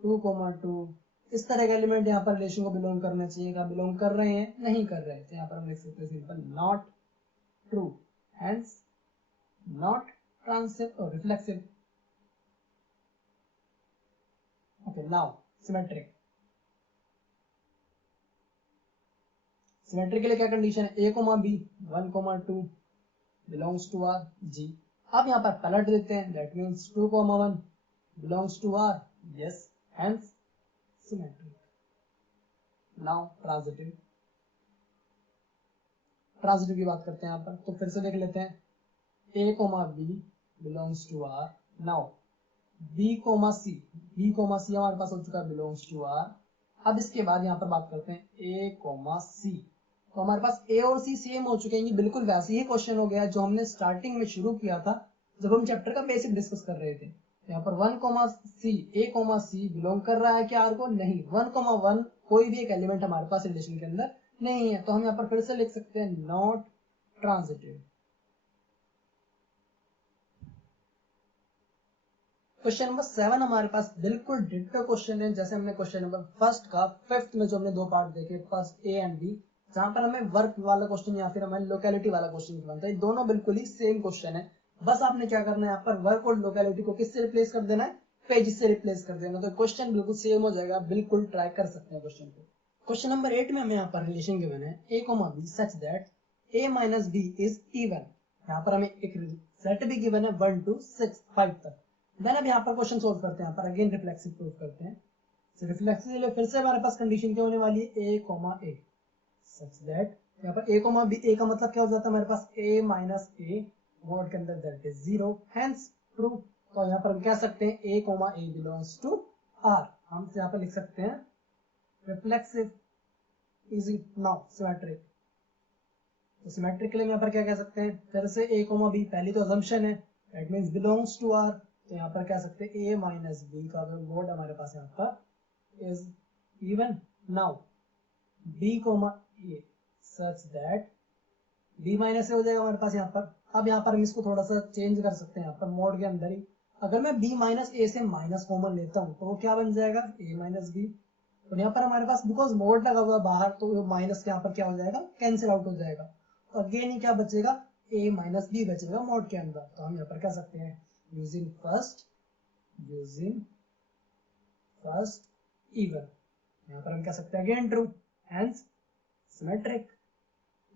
2,2 इस तरह का एलिमेंट यहाँ पर रिलेशन को बिलोंग करना चाहिए। क्या बिलोंग कर रहे हैं, नहीं कर रहे हैं। तो यहाँ पर हम लिख सकते हैं simple not true, hence not transitive और reflexive. Okay now symmetric. Symmetric के लिए क्या कंडीशन है, a, b 1,2 belongs to r g। अब यहाँ पर पलट देते हैं, that means 2,1 belongs to r, yes, hence symmetric. Now transitive. Transitive की बात करते हैं यहाँ पर, तो फिर से देख लेते हैं। a, b belongs to r। Now b, c हमारे पास हो चुका है बिलोंग्स टू r। अब इसके बाद यहाँ पर बात करते हैं a, c। तो हमारे पास a और c सेम हो चुके हैं। ये बिल्कुल वैसे ही क्वेश्चन हो गया जो हमने स्टार्टिंग में शुरू किया था जब हम चैप्टर का बेसिक डिस्कस कर रहे थे। यहाँ पर 1,c a, c बिलोंग कर रहा है क्या r को, नहीं। 1,1 कोई भी एक एलिमेंट हमारे पास रिलेशन के अंदर नहीं है। तो हम यहाँ पर फिर से लिख सकते हैं नॉट ट्रांजिटिव। क्वेश्चन नंबर 7 हमारे पास बिल्कुल डिट्टो क्वेश्चन है जैसे हमने क्वेश्चन नंबर फर्स्ट का फिफ्थ में जो हमने दो पार्ट देखे, फर्स्ट ए एंड बी, जहां पर हमें वर्क वाला क्वेश्चन या फिर हमें लोकेलिटी वाला क्वेश्चन बनता है। दोनों बिल्कुल ही सेम क्वेश्चन है, बस आपने क्या करना है यहाँ पर वर्क और लोकेलिटी को किससे रिप्लेस कर देना है, पेज से रिप्लेस कर देना, तो क्वेश्चन बिल्कुल सेम हो जाएगा। बिल्कुल ट्राई कर सकते हैं क्वेश्चन को। क्वेश्चन नंबर 8 में हमें यहाँ पर रिलेशन गिवन है a, b such that a minus b is even. यहाँ पर हमें एक सेट भी गिवन है 1 to 6 5 तक। देन अब यहाँ पर क्वेश्चन सोल्व करते हैं। यहाँ पर अगेन रिफ्लेक्सिव प्रूफ करते हैं। रिफ्लेक्सिव के लिए फिर से हमारे पास कंडीशन क्या होने वाली है, a, सच दैट यहाँ पर a, b, a का मतलब क्या हो जाता है हमारे पास a माइनस a मोड के अंदर दैट इज 0, हेंस ट्रू। तो यहाँ पर हम कह सकते हैं a, a belongs to r। हम यहाँ पर लिख सकते हैं रिफ्लेक्सिव इजी नाउ सिमेट्रिक। तो सिमेट्रिक के लिए यहाँ पर क्या कह सकते हैं, फिर से a, b पहली तो असम्पशन है, that means belongs to r। तो यहाँ पर कह सकते हैं a माइनस b का जो मोड हमारे पास यहाँ पर is even. Now b, a such that b minus a हो जाएगा हमारे पास यहाँ पर। अब यहाँ पर हम इसको थोड़ा सा चेंज कर सकते हैं। यहाँ पर मोड के अंदर ही अगर मैं b माइनस ए से माइनस कॉमन लेता हूँ तो वो क्या बन जाएगा, a माइनस b। और यहाँ पर हमारे पास बिकॉज मोड लगा हुआ बाहर तो माइनस यहाँ पर क्या हो जाएगा, कैंसिल आउट हो जाएगा। तो अगेन ही क्या बचेगा, a माइनस b बचेगा मोड के अंदर। तो हम यहाँ पर कह सकते हैं यूजिंग फर्स्ट इवन। यहाँ पर हम कह सकते हैं again true, hence symmetric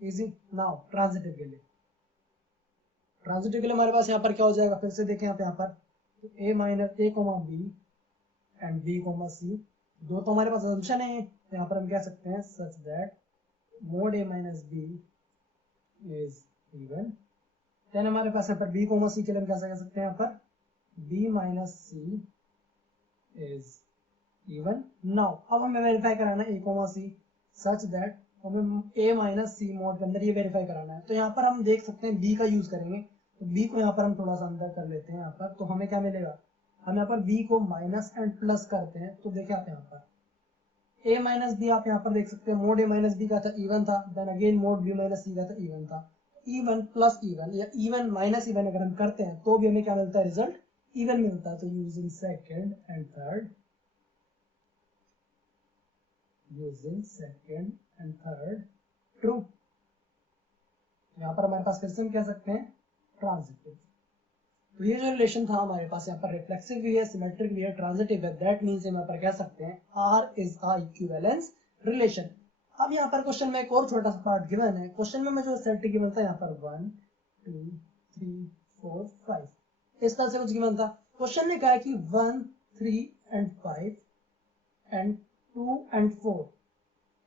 easy. Now transitive के लिए हमारे पास यहाँ पर क्या हो जाएगा, फिर से देखें यहाँ पर a minus a, b and b, c दो तो हमारे पास असम्पशन है। तो यहाँ पर हम कह सकते हैं such that mod a minus b is even. Then हमारे पास यहाँ पर b, c के लिए हम कैसे कह सकते हैं, यहाँ पर b minus c is even. Now अब हमें वेरीफाई कराना है a, c सच दैट हमें a माइनस सी मोड के अंदर ये वेरीफाई कराना है। तो यहाँ पर हम देख सकते हैं b का यूज करेंगे। तो b को यहाँ पर हम थोड़ा सा अंदर कर लेते हैं यहाँ पर। तो हमें क्या मिलेगा, हम यहाँ पर b को माइनस एंड प्लस करते हैं। तो देखिए आप यहाँ पर a माइनस b आप यहाँ पर देख सकते हैं मोड a माइनस b का था इवन था, then again mod b minus c का था इवन था। इवन प्लस इवन या इवन माइनस इवन अगर हम करते हैं तो भी हमें क्या मिलता है, रिजल्ट इवन मिलता है। तो using second and third true. यहाँ पर हमारे पास फिर से हम कह सकते हैं ट्रांजिटिव। तो ये जो रिलेशन था हमारे पास यहाँ पर रिफ्लेक्सिव भी है, सिमेट्रिक भी है, ट्रांजिटिव है, दैट मींस हम यहाँ पर कह सकते हैं R is a equivalence relation. अब यहाँ पर क्वेश्चन में एक और छोटा सा पार्ट गिवन है। क्वेश्चन में जो सेट गिवन था यहाँ पर 1 2 3 4 5 इस तरह से कुछ गिवन था। क्वेश्चन ने कहा कि 1 3 एंड 5 एंड 2 एंड 4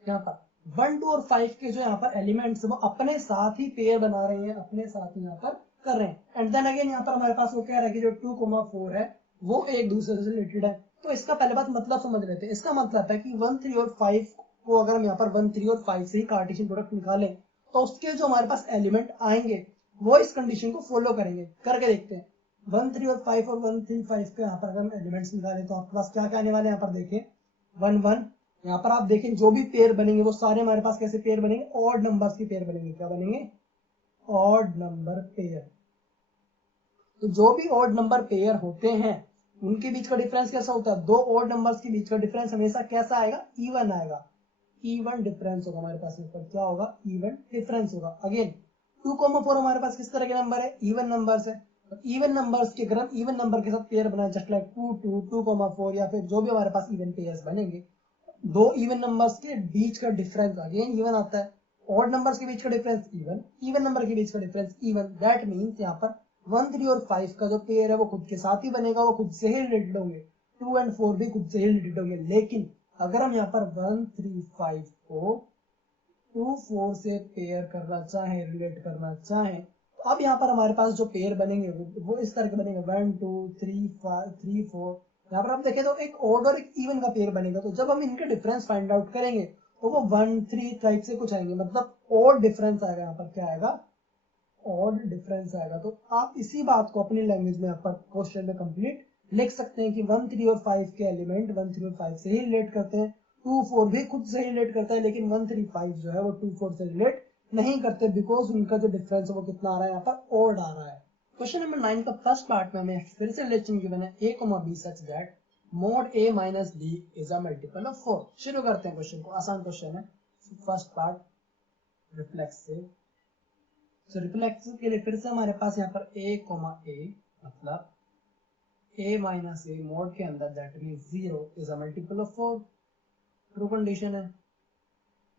यहाँ पर 1 2 और 5 के जो यहाँ पर एलिमेंट्स वो अपने साथ ही पेयर बना रहे हैं, अपने साथ ही यहाँ पर कर रहे हैं। एंड देन अगेन यहाँ पर हमारे पास वो कह रहा है कि जो 2 4 है वो एक दूसरे से रिलेटेड है। तो इसका पहले बात मतलब समझ लेते हैं। इसका मतलब है कि 1 3 और 5 को अगर हम यहाँ पर 1 3 और 5 से ही कार्टेशियन प्रोडक्ट निकालें तो उसके जो हमारे पास एलिमेंट आएंगे वो इस कंडीशन को फॉलो करेंगे। करके देखते हैं 1 3 और 5 और 1 3 5 के यहाँ पर अगर हम एलिमेंट्स निकालें तो आपके पास क्या क्या आने वाले हैं। यहाँ पर देखें 1 1 यहाँ पर आप देखें जो भी पेयर बनेंगे वो सारे हमारे पास कैसे पेयर बनेंगे, ऑड नंबर्स की पेयर बनेंगे। क्या बनेंगे, ऑड नंबर पेयर। तो जो भी ऑड नंबर पेयर होते हैं उनके बीच का डिफरेंस कैसा होता है, दो ऑड नंबर्स के बीच का डिफरेंस हमेशा कैसा आएगा, इवन आएगा। इवन डिफरेंस होगा हमारे पास, ऊपर क्या होगा, इवन डिफरेंस होगा। अगेन 2 4 हमारे पास किस तरह के नंबर है, इवन नंबर्स है। इवन नंबर्स के अगर हम इवन नंबर के साथ पेयर बनाए जस्ट लाइक 2 2 2 4 या फिर जो भी हमारे पास इवन पेयर्स बनेंगे, दो इवन नंबर्स के बीच का डिफरेंस अगेन इवन आता है। ऑड नंबर्स के बीच का डिफरेंस इवन, इवन नंबर के बीच का डिफरेंस इवन। दैट मींस यहाँ पर 1 3 और 5 का जो पेयर है वो खुद के साथ ही बनेगा, वो खुद से ही रिलेटेड होंगे। 2 एंड 4 भी खुद से ही रिलेटेड होंगे। लेकिन अगर हम यहाँ पर 1 3 5 को 2 4 से पेयर करना चाहें, रिलेट करना चाहें, तो अब यहाँ पर हमारे पास जो पेयर बनेंगे वो इस तरह के बनेंगे 1 2 3 5 3 4। यहाँ पर आप देखें तो एक ऑड और एक इवन का पेयर बनेगा। तो जब हम इनके डिफरेंस फाइंड आउट करेंगे तो वो 1 3 टाइप से कुछ आएंगे, मतलब ऑड डिफरेंस आएगा। यहाँ पर क्या आएगा, ऑड डिफरेंस आएगा। तो आप इसी बात को अपनी लैंग्वेज में यहाँ पर क्वेश्चन में कंप्लीट लिख सकते हैं कि 1 3 और 5 के एलिमेंट 1 3 और 5 से ही रिलेट करते हैं। 2 4 भी खुद से रिलेट करता है, लेकिन 1 3 5 जो है वो 2 4 से रिलेट नहीं करते, बिकॉज उनका जो डिफरेंस है वो कितना आ रहा है, यहाँ पर ऑड आ रहा है। क्वेश्चन नंबर 9 का फर्स्ट पार्ट में हमें फिर से रिलेशन गिवन है a, b such that mod a minus b is a multiple of 4। शुरू करते हैं क्वेश्चन को, आसान क्वेश्चन है। फर्स्ट पार्ट रिफ्लेक्सिव, तो रिफ्लेक्सिव के लिए फिर से हमारे पास यहाँ पर a, मतलब a माइनस a मोड के अंदर that means 0 is a multiple of 4। True condition है,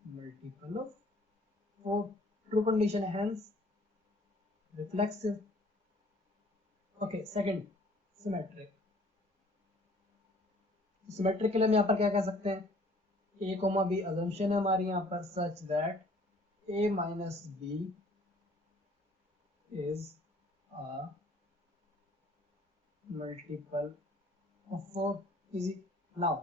मल्टीपल ऑफ 4 ट्रू कंडीशन है, hence reflexive. Okay, second symmetric. Symmetric के लिए हम यहाँ पर क्या कह सकते हैं, a, b अजम्पशन है हमारी यहाँ पर such that a minus b is a multiple of 4 easy. Now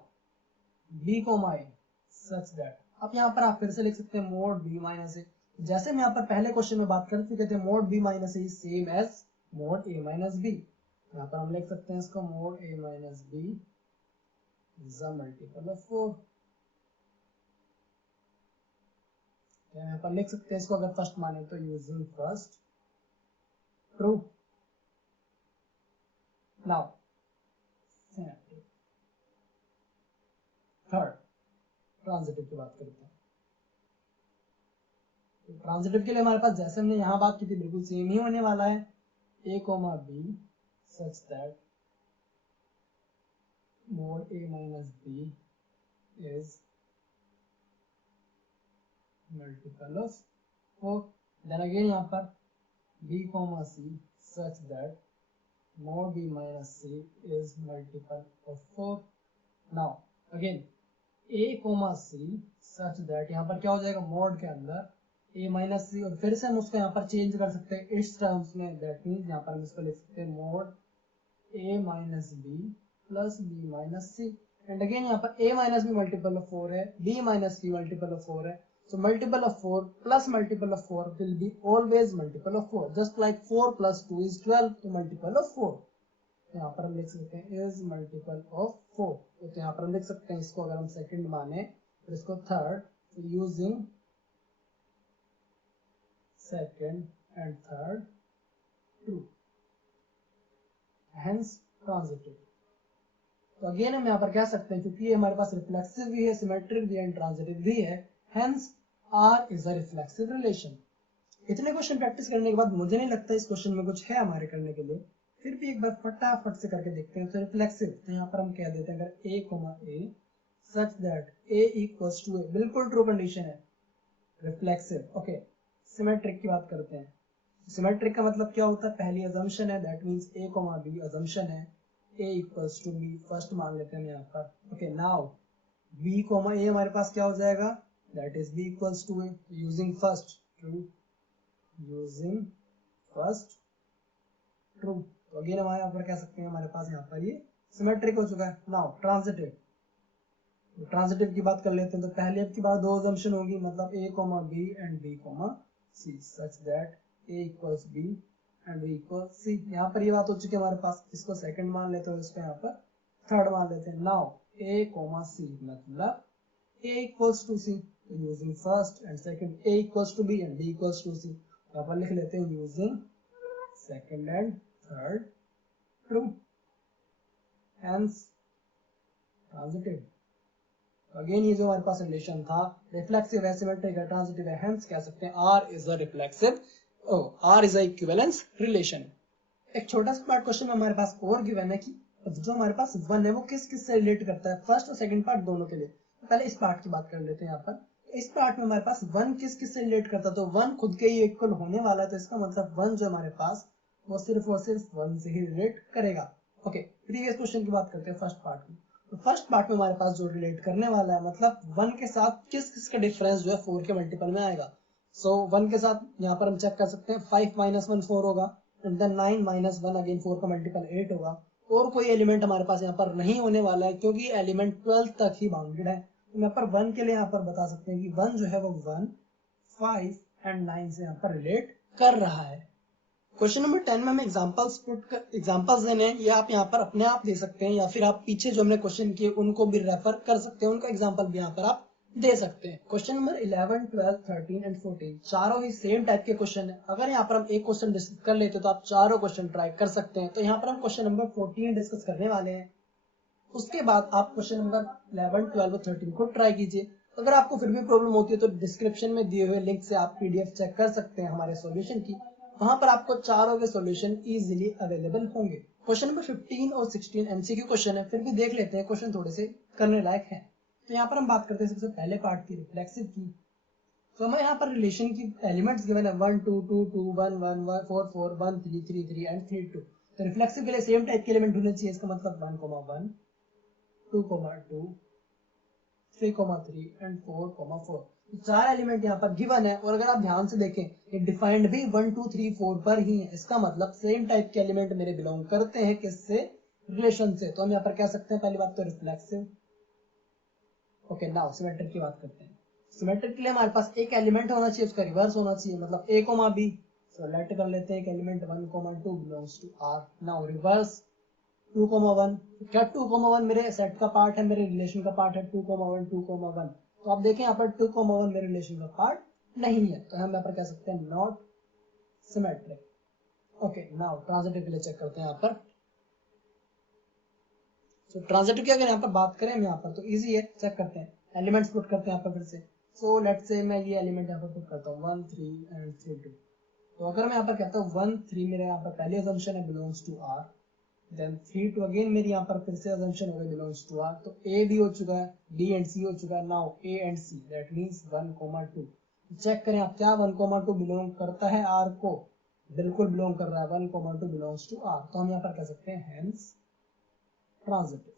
b, a such that, अब यहाँ पर आप फिर से लिख सकते हैं मोड b माइनस a, जैसे हम यहाँ पर पहले क्वेश्चन में बात कर चुके थे mod b minus a same as mod a minus b। यहाँ पर हम लिख सकते हैं इसको mod a minus b is a multiple of 4। यहाँ पर लिख सकते हैं इसको अगर फर्स्ट माने तो using first true. Now third transitive की बात करते हैं। तो ट्रांजिटिव के लिए हमारे पास जैसे हमने यहाँ बात की थी बिल्कुल सेम ही होने वाला है, a, b such that mod a minus b is multiple of 4। then again यहाँ पर b, c such that mod b minus c is multiple of 4। now again a, c such that यहाँ पर क्या हो जाएगा मोड के अंदर a minus सी, और फिर से हम उसको यहाँ पर चेंज कर सकते हैं इस टर्म्स में, दैट मीन्स यहाँ पर हम इसको लिख सकते हैं mod a minus b plus b minus c. And again यहाँ पर a minus b multiple of 4 है, b minus c multiple of 4 है, so multiple of 4 plus multiple of 4 will be always multiple of 4, just like 4 plus 2 is 12, तो multiple of 4। यहाँ पर हम लिख सकते हैं इज मल्टीपल ऑफ 4। तो यहाँ पर हम लिख सकते हैं इसको अगर हम सेकंड माने तो इसको third, using second and third true, hence transitive. तो अगेन हम यहाँ पर कह सकते हैं क्योंकि ये हमारे पास रिफ्लेक्सिव भी है, सिमेट्रिक भी है एंड ट्रांजिटिव भी है, hence R is a reflexive relation. इतने क्वेश्चन प्रैक्टिस करने के बाद मुझे नहीं लगता इस क्वेश्चन में कुछ है हमारे करने के लिए, फिर भी एक बार फटाफट से करके देखते हैं। तो रिफ्लेक्सिव, तो यहाँ पर हम कह देते हैं अगर a, such that a equals to a, बिल्कुल ट्रू कंडीशन है, रिफ्लेक्सिव। ओके, सिमेट्रिक की बात करते हैं। सिमेट्रिक का मतलब क्या होता है, पहली अजम्पशन है that means a, b assumption है, a equals to b first मान लेते हैं यहाँ पर। ओके, नाउ b, a हमारे पास क्या हो जाएगा, that is b equals to a, using first true, using first true. तो अगेन हमारे यहाँ पर कह सकते हैं हमारे पास यहाँ पर ये सिमेट्रिक हो चुका है। नाउ ट्रांजिटिव, ट्रांजिटिव की बात कर लेते हैं। तो पहले की बार दो अजम्पशन होगी, मतलब a, b and b, c such that a equals b and b equals c। यहाँ पर ये बात हो चुकी है हमारे पास, इसको सेकंड मान लेते हैं, इसको यहाँ पर थर्ड मान लेते हैं। नाउ a, c मतलब a equals to c, using first and second, a equals to b and b equals to c। यहाँ पर लिख लेते हैं using second and third true, hence transitive. Again ये जो हमारे पास रिलेशन था, रिफ्लेक्सिव है, सिमेट्रिक है, ट्रांजिटिव है, हेंस कह सकते हैं R is a reflexive, R is a equivalence relation. एक छोटा सा पार्ट क्वेश्चन में हमारे पास और गिवन है कि जो हमारे पास वन है वो किस किस से रिलेट करता है, फर्स्ट और सेकंड पार्ट दोनों के लिए। तो पहले इस पार्ट की बात कर लेते हैं यहाँ पर। तो इस पार्ट में हमारे पास वन किस किस से रिलेट करता है, तो वन खुद के ही इक्वल होने वाला है, तो इसका मतलब वन जो हमारे पास वो सिर्फ और सिर्फ वन से ही रिलेट करेगा। ओके, प्रीवियस क्वेश्चन की बात करते हैं फर्स्ट पार्ट की। तो फर्स्ट पार्ट में हमारे पास जो रिलेट करने वाला है, मतलब वन के साथ किस किस का डिफरेंस जो है 4 के मल्टीपल में आएगा। सो वन के साथ यहाँ पर हम चेक कर सकते हैं 5 माइनस 1 4 होगा, एंड देन 9 माइनस 1 अगेन 4 का मल्टीपल 8 होगा। और कोई एलिमेंट हमारे पास यहाँ पर नहीं होने वाला है क्योंकि एलिमेंट 12 तक ही बाउंडेड है। तो यहाँ पर 1 के लिए यहाँ पर बता सकते हैं कि 1 जो है वो 1, 5 एंड 9 से यहाँ पर रिलेट कर रहा है। क्वेश्चन नंबर 10 में हमें एग्जांपल्स देने हैं, या आप यहाँ पर अपने आप दे सकते हैं, या फिर आप पीछे जो हमने क्वेश्चन किए उनको भी रेफर कर सकते हैं, उनका एग्जांपल भी यहाँ पर आप दे सकते हैं। क्वेश्चन नंबर 11, 12, 13 एंड 14 चारों ही सेम टाइप के क्वेश्चन है। अगर यहाँ पर हम एक क्वेश्चन डिस्कस कर लेते तो आप चारों क्वेश्चन ट्राई कर सकते हैं। तो यहाँ पर हम क्वेश्चन नंबर 14 डिस्कस करने वाले हैं। उसके बाद आप क्वेश्चन नंबर 11, 12 और 13 को ट्राई कीजिए। अगर आपको फिर भी प्रॉब्लम होती है तो डिस्क्रिप्शन में दिए हुए लिंक से आप पीडीएफ चेक कर सकते हैं हमारे सॉल्यूशन की। वहां पर आपको चारों के सॉल्यूशन इजीली अवेलेबल होंगे। क्वेश्चन नंबर 15 और 16 एमसीक्यू क्वेश्चन है, फिर भी देख लेते हैं, क्वेश्चन थोड़े से करने लायक है। तो यहाँ पर हम बात करते हैं सबसे पहले पार्ट की, रिफ्लेक्सिव की। तो हमें यहाँ पर रिलेशन की एलिमेंट्स गिवन है 1 2 2 2 1 1 1 4 4 1 3 3 3 एंड 3 2। तो रिफ्लेक्सिव के लिए सेम टाइप के एलिमेंट होने चाहिए। इसका मतलब 1 1 2 2 3 3 एंड 4 4। चार एलिमेंट यहाँ पर गिवन है और अगर आप ध्यान से देखें ये डिफाइंड भी 1 2 3 4 पर ही है। इसका मतलब सेम टाइप के एलिमेंट मेरे बिलोंग करते हैं किससे, रिलेशन से। तो हम यहाँ पर कह सकते हैं पहली बात तो रिफ्लेक्सिव। ओके, नाउ सिमेट्रिक की बात करते हैं। सिमेट्रिक के लिए हमारे पास एक एलिमेंट होना चाहिए, उसका रिवर्स होना चाहिए, मतलब a comma b। So let कर लेते हैं एक element 1 2 belongs to r। Now reverse 2 1। क्या 2 1 मेरे सेट का पार्ट है, मेरे रिलेशन का पार्ट है 2 1 2 1। तो आप देखें यहाँ पर 2 1 मेरे रिलेशन का पार्ट नहीं है, तो हम यहाँ पर कह सकते हैं not symmetric. Okay, now transitive के लिए चेक करते हैं यहाँ पर। तो ट्रांजिटिव की अगर यहाँ पर बात करें हम यहाँ पर तो इजी है, चेक करते हैं। एलिमेंट्स पुट करते हैं यहाँ पर फिर से। सो लेट्स से मैं ये एलिमेंट यहाँ पर पुट करता हूँ 1 3 एंड 3 2। तो अगर मैं यहाँ पर कहता हूँ 1 3 मेरे यहाँ पर पहली अजम्पशन है belongs to r, then 3 2 again मेरी यहाँ पर फिर से अजम्पशन हो गई बिलोंग्स टू r। तो a भी हो चुका है, b एंड c हो चुका है। Now a and c that means 1 2। Check करें आप, क्या 1 2 बिलोंग करता है r को, बिल्कुल बिलोंग कर रहा है। 1 2 बिलोंग्स टू r, तो हम यहाँ पर कह सकते हैं हेंस ट्रांजिटिव।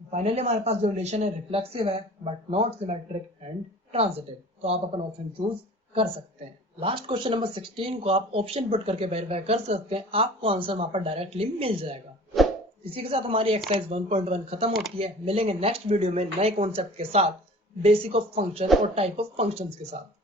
फाइनली हमारे पास जो रिलेशन है रिफ्लेक्सिव है but not symmetric and transitive. तो आप अपन ऑप्शन चूज कर सकते हैं। लास्ट क्वेश्चन नंबर 16 को आप ऑप्शन पुट करके वेरीफाई कर सकते हैं, आपको आंसर वहां पर डायरेक्टली मिल जाएगा। इसी के साथ हमारी एक्सरसाइज 1.1 खत्म होती है। मिलेंगे नेक्स्ट वीडियो में नए कॉन्सेप्ट के साथ, बेसिक ऑफ फंक्शन और टाइप ऑफ फंक्शंस के साथ।